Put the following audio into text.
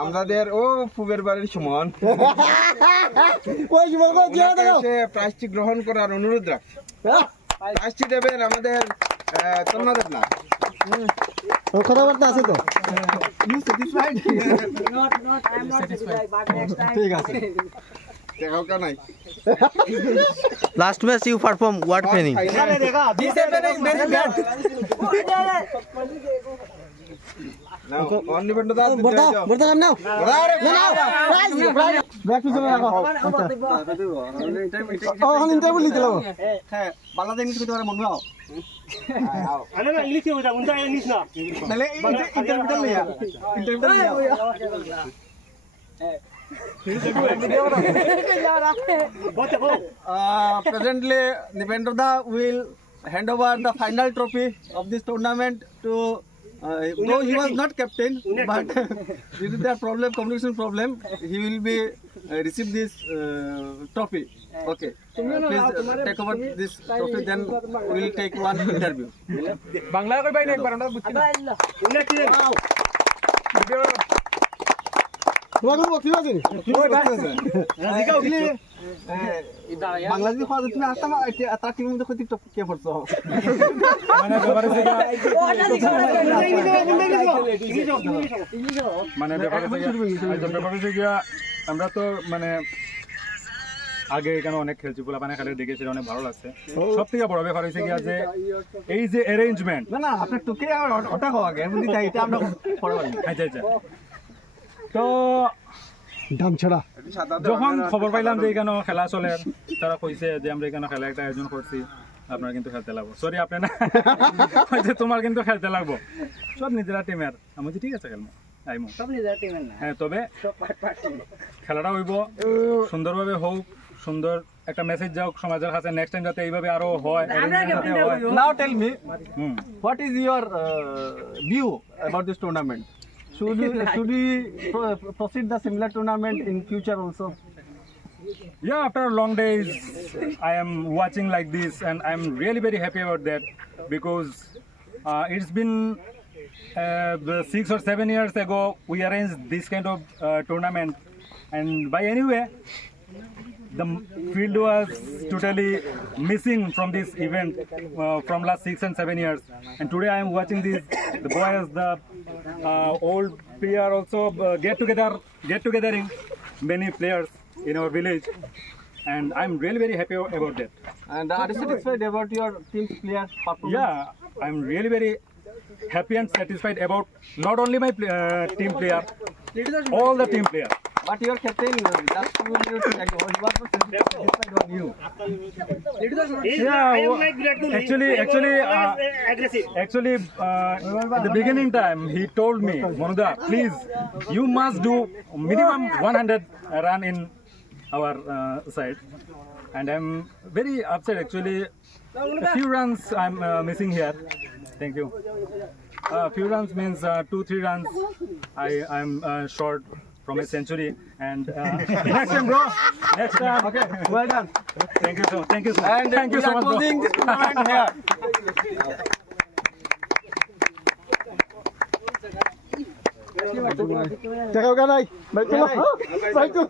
আমাদের ও ফুবের বাড়ির সুমন ওই সুমন কো দিয়ে দাও প্রাইজটি গ্রহণ করার অনুরোধ রাখছি প্রাইজটি দেবেন আমাদের তন্ময় না ও কথাবার্তা আছে তো you satisfied Not, I am not satisfied, but next time. ঠিক আছে দেখাও কা নাই Last match you perform what training? আরে দেখা this happening very bad now on depend the বড় কাম নাও আরে প্রাইজ ব্যাক টু জেনে রাখো ও হন ইন্টারভিউ নিতে লাগো হ্যাঁ বাংলাদেশ ইংলিশ কইতে পারে মন নাও আরে না ইংলিশ হয়ে যাবে উনটা ইংলিশ না তাহলে ইন্টারভিউ লিয়া presently Nipendra will hand over the final trophy of this tournament to though he was not captain but due to their communication problem he will be receive this trophy. Okay, please take over this trophy, then we will take one interview. Bangla কই ভাই না একবার আমরা বুঝছি না তোমাকে বলতে আছে বাংলাদেশি খাওয়া তুমি আসতাম তার টিমের মধ্যে ক্ষতি কে পড়ছো মানে ব্যাপারে গিয়া আমরা তো মানে আগে এখানে অনেক খেলছি পোলাপানে খেলে দেখেছি অনেক ভালো লাগছে সব থেকে বড় ব্যাপার হয়েছে গিয়া যে এই যে অ্যারেঞ্জমেন্ট না আপনার তোকে ওটা খাওয়া আগে এমনি তাই এটা আমরা পড়া আচ্ছা আচ্ছা তো দাম ছাড়া যখন খবর পাইলাম যে এখানে খেলা চলে তারা কইছে যে আমরা এখানে খেলা একটা আয়োজন করছি আপনার কিন্তু খেলতে লাগবো সরি আপনি না তোমার কিন্তু খেলতে লাগবো সব নিজেরা টিমের আমি ঠিক আছে খেলবো আইমো সব নিজের টিমের না হ্যাঁ তবে সব পার্ট খেলাটা হইব সুন্দরভাবে হোক সুন্দর একটা মেসেজ যাওক সমাজের কাছে নেক্সট টাইম যাতে এইভাবে আরো হয় Now tell me what is your view about this tournament? Should we proceed the similar tournament in future also? Yeah, after long days I am watching like this and I'm really very happy about that because it's been 6 or 7 years ago we arranged this kind of tournament, and by anyway the field was totally missing from this event from last 6 and 7 years, and today I am watching this, the boys, the old player also get togethering many players in our village, and I'm really very happy about that. And are you satisfied about your team's player performance? Yeah, I'm really very happy and satisfied about not only my team player, all the team players. But your captain just he was not satisfied on you. Yeah, I am like Virat Kohli. actually at the beginning time he told me, Manuda, please you must do minimum 100 run in our side, and I'm very upset actually. A few runs I'm missing here. Thank you. Few runs means 2-3 runs I'm short from a century, and next time bro, next time. Okay, well done. Thank you so And thank you so much bro. closing this tournament here. Teka ka, Nay. Balik ko.